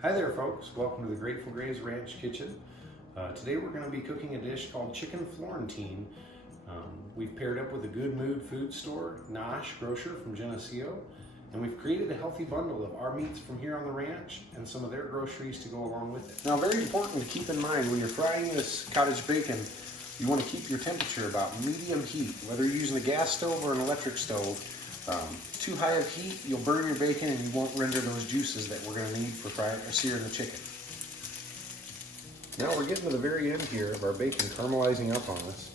Hi there folks, welcome to the Grateful Graves Ranch Kitchen. Today we're going to be cooking a dish called Chicken Florentine. We've paired up with a Good Mood food store, Nosh Grocer from Geneseo, and we've created a healthy bundle of our meats from here on the ranch and some of their groceries to go along with it. Now, very important to keep in mind when you're frying this cottage bacon, you want to keep your temperature about medium heat, whether you're using a gas stove or an electric stove. Too high of heat, you'll burn your bacon and you won't render those juices that we're going to need for frying or searing the chicken. Now we're getting to the very end here of our bacon caramelizing up on us.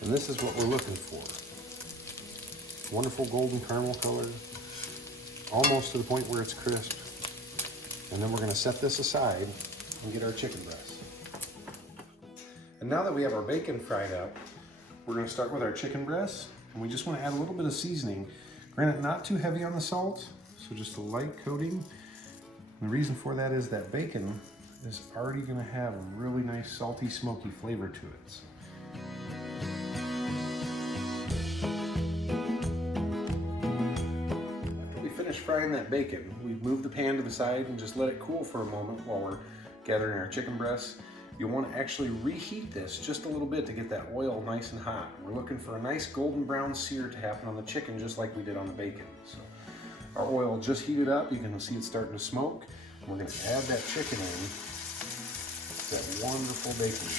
And this is what we're looking for. Wonderful golden caramel color, almost to the point where it's crisp. And then we're going to set this aside and get our chicken breast. And now that we have our bacon fried up, we're going to start with our chicken breast. And we just want to add a little bit of seasoning. Granted, not too heavy on the salt, so just a light coating. And the reason for that is that bacon is already going to have a really nice salty, smoky flavor to it. So. After we finish frying that bacon, we move the pan to the side and just let it cool for a moment while we're gathering our chicken breasts. You'll want to actually reheat this just a little bit to get that oil nice and hot. We're looking for a nice golden brown sear to happen on the chicken just like we did on the bacon. So our oil just heated up. You can see it's starting to smoke. And we're going to add that chicken in, that wonderful bacon.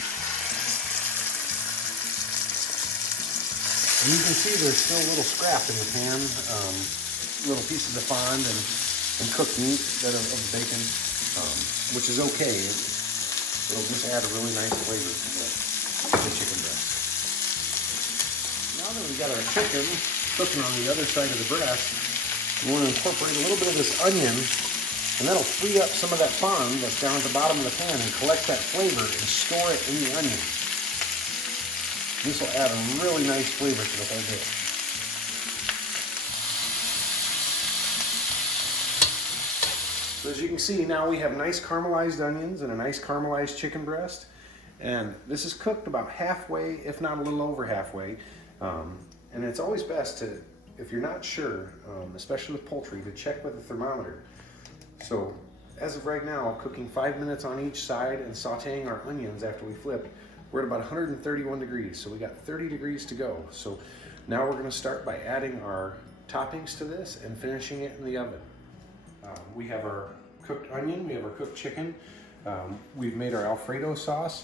And you can see there's still a little scrap in the pan, little pieces of fond and cooked meat of the bacon, which is okay. It'll just add a really nice flavor to the chicken breast. Now that we've got our chicken cooking on the other side of the breast, we want to incorporate a little bit of this onion, and that'll free up some of that fond that's down at the bottom of the pan and collect that flavor and store it in the onion. This will add a really nice flavor to the whole dish. So as you can see, now we have nice caramelized onions and a nice caramelized chicken breast. And this is cooked about halfway, if not a little over halfway. And it's always best to, if you're not sure, especially with poultry, to check with the thermometer. So as of right now, cooking 5 minutes on each side and sauteing our onions after we flip, we're at about 131 degrees. So we got 30 degrees to go. So now we're gonna start by adding our toppings to this and finishing it in the oven. We have our cooked onion, we have our cooked chicken, we've made our Alfredo sauce,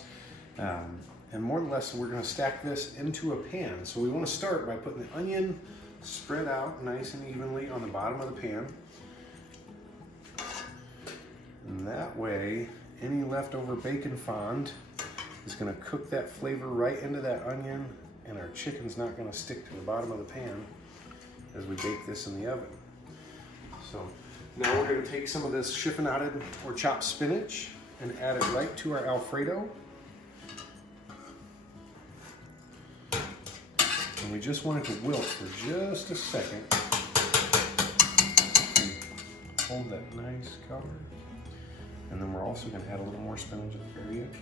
and more or less we're going to stack this into a pan. So we want to start by putting the onion spread out nice and evenly on the bottom of the pan. And that way, any leftover bacon fond is going to cook that flavor right into that onion, and our chicken's not going to stick to the bottom of the pan as we bake this in the oven. So now we're going to take some of this chiffonaded or chopped spinach and add it right to our Alfredo. And we just want it to wilt for just a second. Hold that nice color. And then we're also going to add a little more spinach at the very end.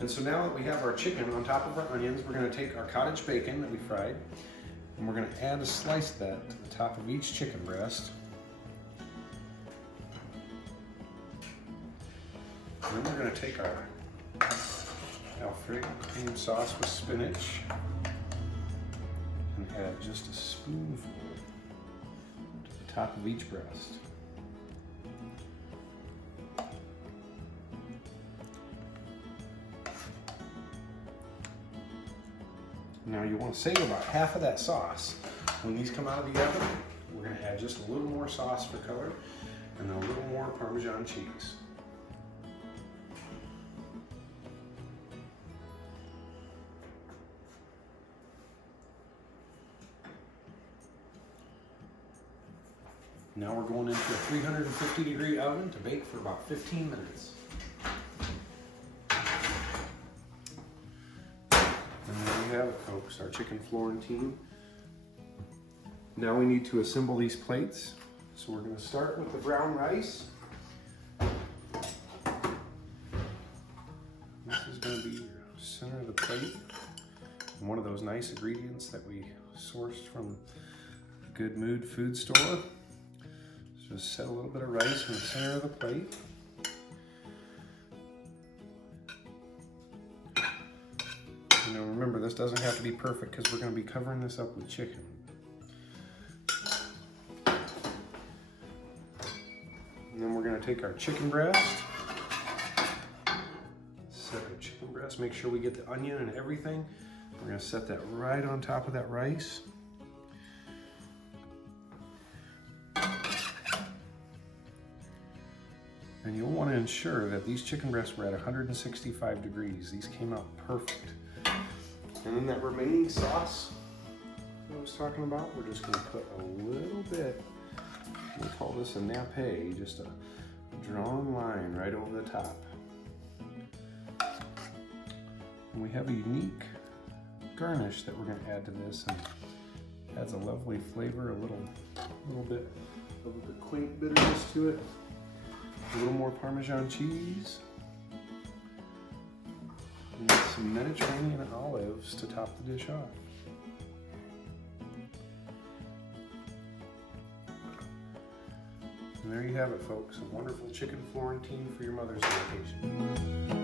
And so now that we have our chicken on top of our onions, we're going to take our cottage bacon that we fried, and we're going to add a slice of that to the top of each chicken breast. And then we're going to take our Alfredo cream sauce with spinach and add just a spoonful to the top of each breast. Now you want to save about half of that sauce. When these come out of the oven, we're going to add just a little more sauce for color and then a little more Parmesan cheese. Now we're going into a 350 degree oven to bake for about 15 minutes. And there we have it, folks, our chicken Florentine. Now we need to assemble these plates. So we're going to start with the brown rice. This is going to be your center of the plate. And one of those nice ingredients that we sourced from the Good Mood food store. So Just set a little bit of rice in the center of the plate. You know, remember, this doesn't have to be perfect because we're going to be covering this up with chicken. And then we're going to take our chicken breast, set our chicken breast, make sure we get the onion and everything. We're going to set that right on top of that rice. And you'll want to ensure that these chicken breasts were at 165 degrees. These came out perfect. And then that remaining sauce I was talking about, we're just going to put a little bit, we call this a nappe, just a drawn line right over the top. And we have a unique garnish that we're going to add to this, and adds a lovely flavor, a little bit of the quaint bitterness to it. A little more Parmesan cheese. And some Mediterranean olives to top the dish off. And there you have it, folks. A wonderful chicken Florentine for your Mother's Day occasion.